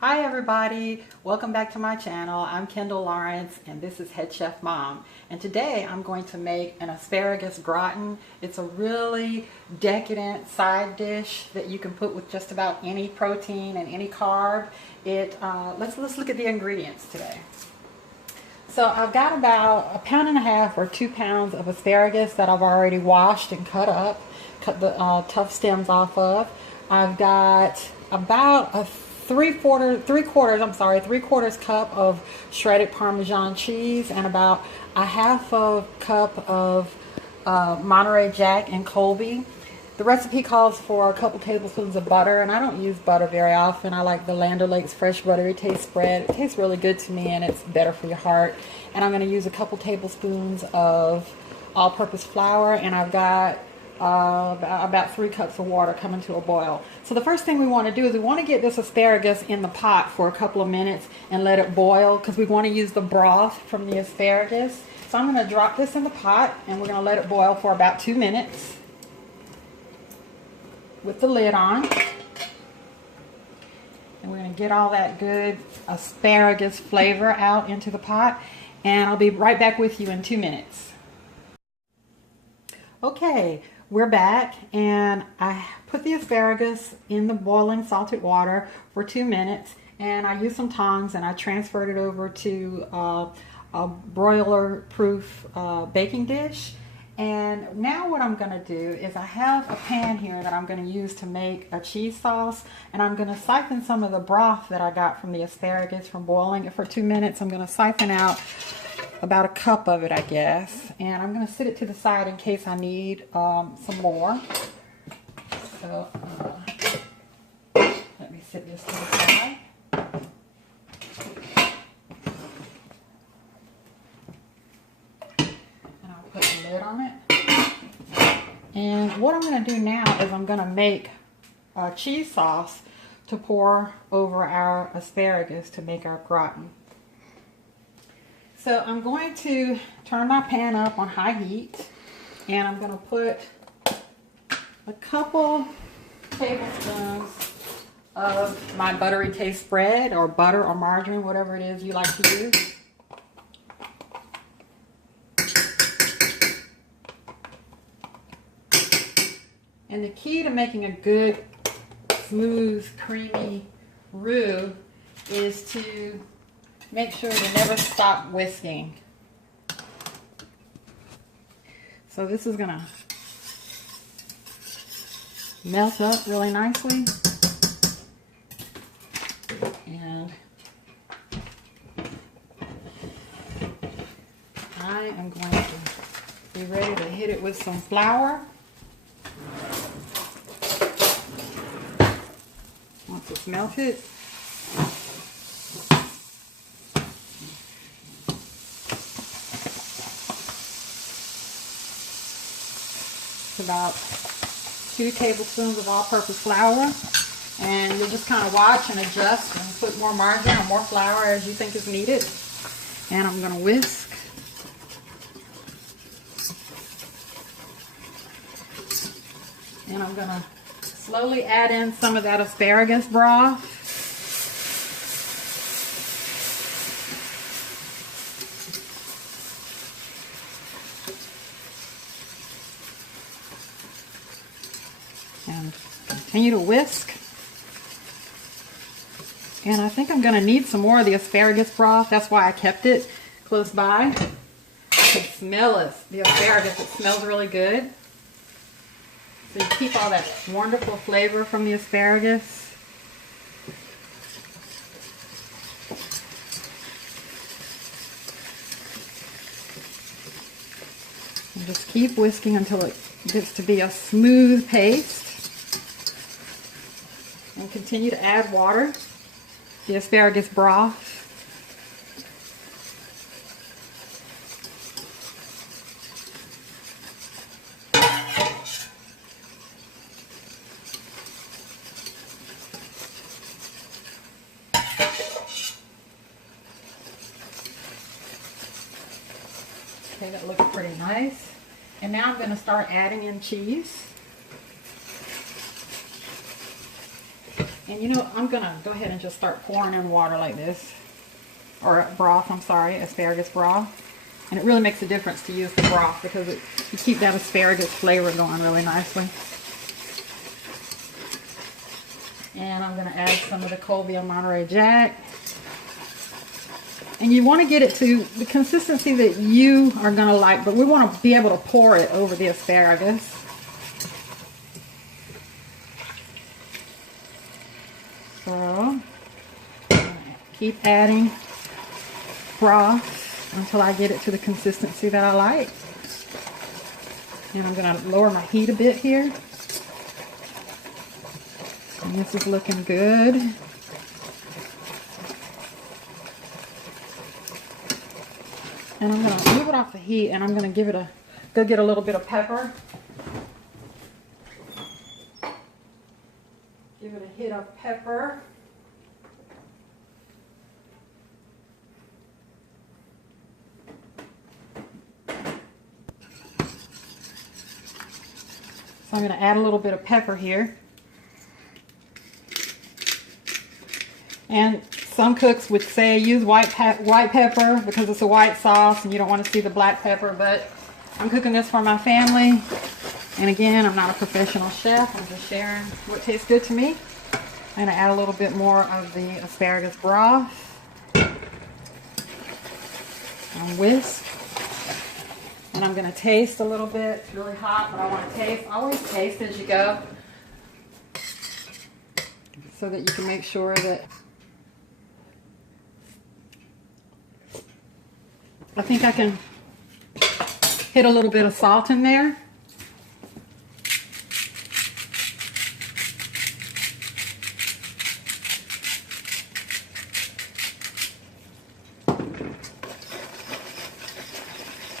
Hi everybody, welcome back to my channel. I'm Kendall Lawrence and this is Head Chef Mom. And today I'm going to make an asparagus gratin. It's a really decadent side dish that you can put with just about any protein and any carb. Let's look at the ingredients today. So I've got about 1.5 pounds or 2 pounds of asparagus that I've already washed and cut up, cut the tough stems off of. I've got about a three quarters cup of shredded Parmesan cheese and about a half a cup of Monterey Jack and Colby. The recipe calls for a couple tablespoons of butter, and I don't use butter very often. I like the Land O'Lakes fresh buttery taste spread. It tastes really good to me and it's better for your heart. And I'm going to use a couple tablespoons of all-purpose flour, and I've got about 3 cups of water coming to a boil. So the first thing we want to do is we want to get this asparagus in the pot for a couple of minutes and let it boil, because we want to use the broth from the asparagus. So I'm going to drop this in the pot and we're going to let it boil for about 2 minutes with the lid on. And we're going to get all that good asparagus flavor out into the pot, and I'll be right back with you in 2 minutes. Okay, we're back, and I put the asparagus in the boiling salted water for 2 minutes, and I used some tongs and I transferred it over to a broiler proof baking dish. And now what I'm going to do is I have a pan here that I'm going to use to make a cheese sauce, and I'm going to siphon some of the broth that I got from the asparagus from boiling it for 2 minutes. I'm going to siphon out about a cup of it, I guess, and I'm going to set it to the side in case I need some more. So let me set this to the side. And I'll put the lid on it. And what I'm going to do now is I'm going to make a cheese sauce to pour over our asparagus to make our gratin. So I'm going to turn my pan up on high heat, and I'm going to put a couple tablespoons of my buttery taste spread, or butter or margarine, whatever it is you like to use. And the key to making a good, smooth, creamy roux is to make sure to never stop whisking. So this is going to melt up really nicely. And I am going to be ready to hit it with some flour. Once it's melted, about 2 tablespoons of all-purpose flour, and you'll just kind of watch and adjust and put more margarine or more flour as you think is needed. And I'm going to whisk. And I'm going to slowly add in some of that asparagus broth. And continue to whisk. And I think I'm going to need some more of the asparagus broth. That's why I kept it close by. I can smell it. The asparagus, it smells really good. So you keep all that wonderful flavor from the asparagus. And just keep whisking until it gets to be a smooth paste. And continue to add water, the asparagus broth. Okay, that looks pretty nice. And now I'm going to start adding in cheese. And you know, I'm gonna go ahead and just start pouring in water like this, or broth, I'm sorry, asparagus broth. And it really makes a difference to use the broth because you keep that asparagus flavor going really nicely. And I'm gonna add some of the Colby Monterey Jack. And you want to get it to the consistency that you are gonna like, but we want to be able to pour it over the asparagus. So, keep adding broth until I get it to the consistency that I like. And I'm going to lower my heat a bit here. And this is looking good. And I'm going to move it off the heat and I'm going to give it go get a little bit of pepper. Give it a hit of pepper. So I'm going to add a little bit of pepper here. And some cooks would say use white pepper because it's a white sauce and you don't want to see the black pepper, but I'm cooking this for my family. And again, I'm not a professional chef. I'm just sharing what tastes good to me. I'm going to add a little bit more of the asparagus broth. And whisk. And I'm going to taste a little bit. It's really hot, but I want to taste. Always taste as you go so that you can make sure that... I think I can hit a little bit of salt in there.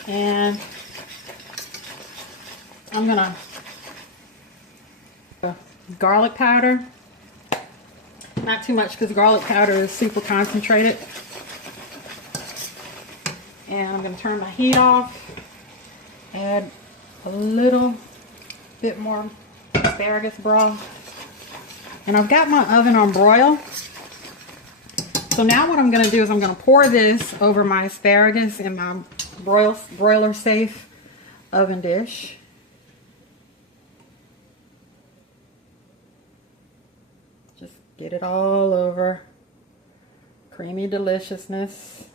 And I'm gonna garlic powder, not too much because garlic powder is super concentrated. And I'm gonna turn my heat off, add a little bit more asparagus broth. And I've got my oven on broil. So now what I'm gonna do is I'm gonna pour this over my asparagus in my broiler safe oven dish. Just get it all over. Creamy deliciousness.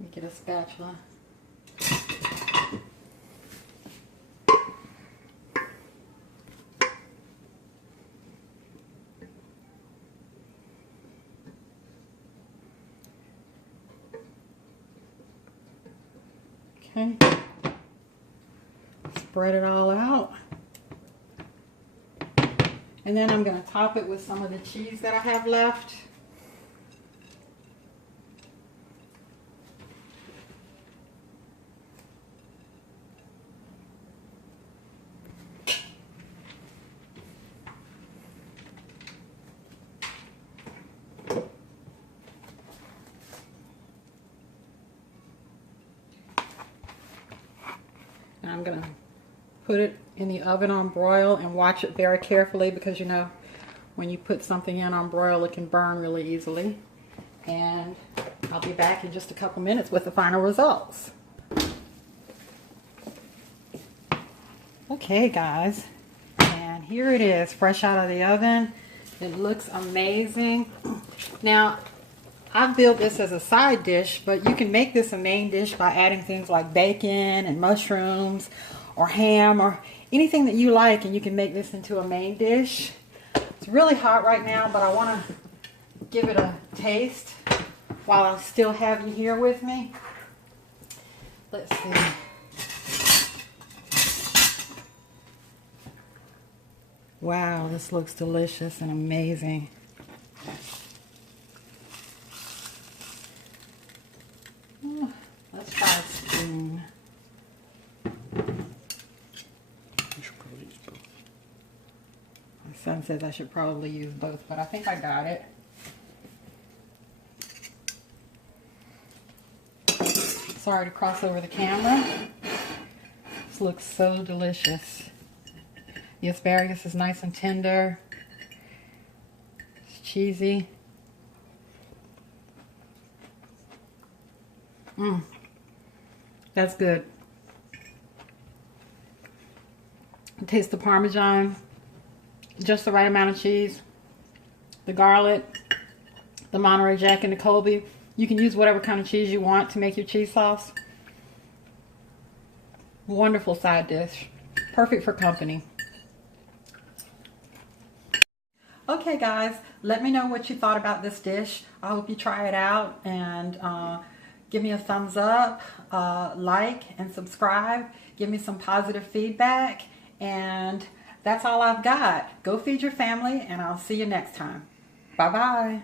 Let me get a spatula. Okay, spread it all out. And then I'm going to top it with some of the cheese that I have left. And I'm going to put it in the oven on broil and watch it very carefully because you know when you put something in on broil it can burn really easily. And I'll be back in just a couple minutes with the final results. Okay guys, and here it is fresh out of the oven. It looks amazing. Now I've built this as a side dish, but you can make this a main dish by adding things like bacon and mushrooms or ham or anything that you like, and you can make this into a main dish. It's really hot right now, but I want to give it a taste while I still have you here with me. Let's see. Wow, this looks delicious and amazing. Let's try a spoon. You should probably use both. My son says I should probably use both, but I think I got it. Sorry to cross over the camera. This looks so delicious. The asparagus is nice and tender. It's cheesy. That's good. Taste the Parmesan, just the right amount of cheese, the garlic, the Monterey Jack, and the Colby. You can use whatever kind of cheese you want to make your cheese sauce. Wonderful side dish. Perfect for company. Okay guys, let me know what you thought about this dish. I hope you try it out and give me a thumbs up, like and subscribe. Give me some positive feedback. And that's all I've got. Go feed your family and I'll see you next time. Bye-bye.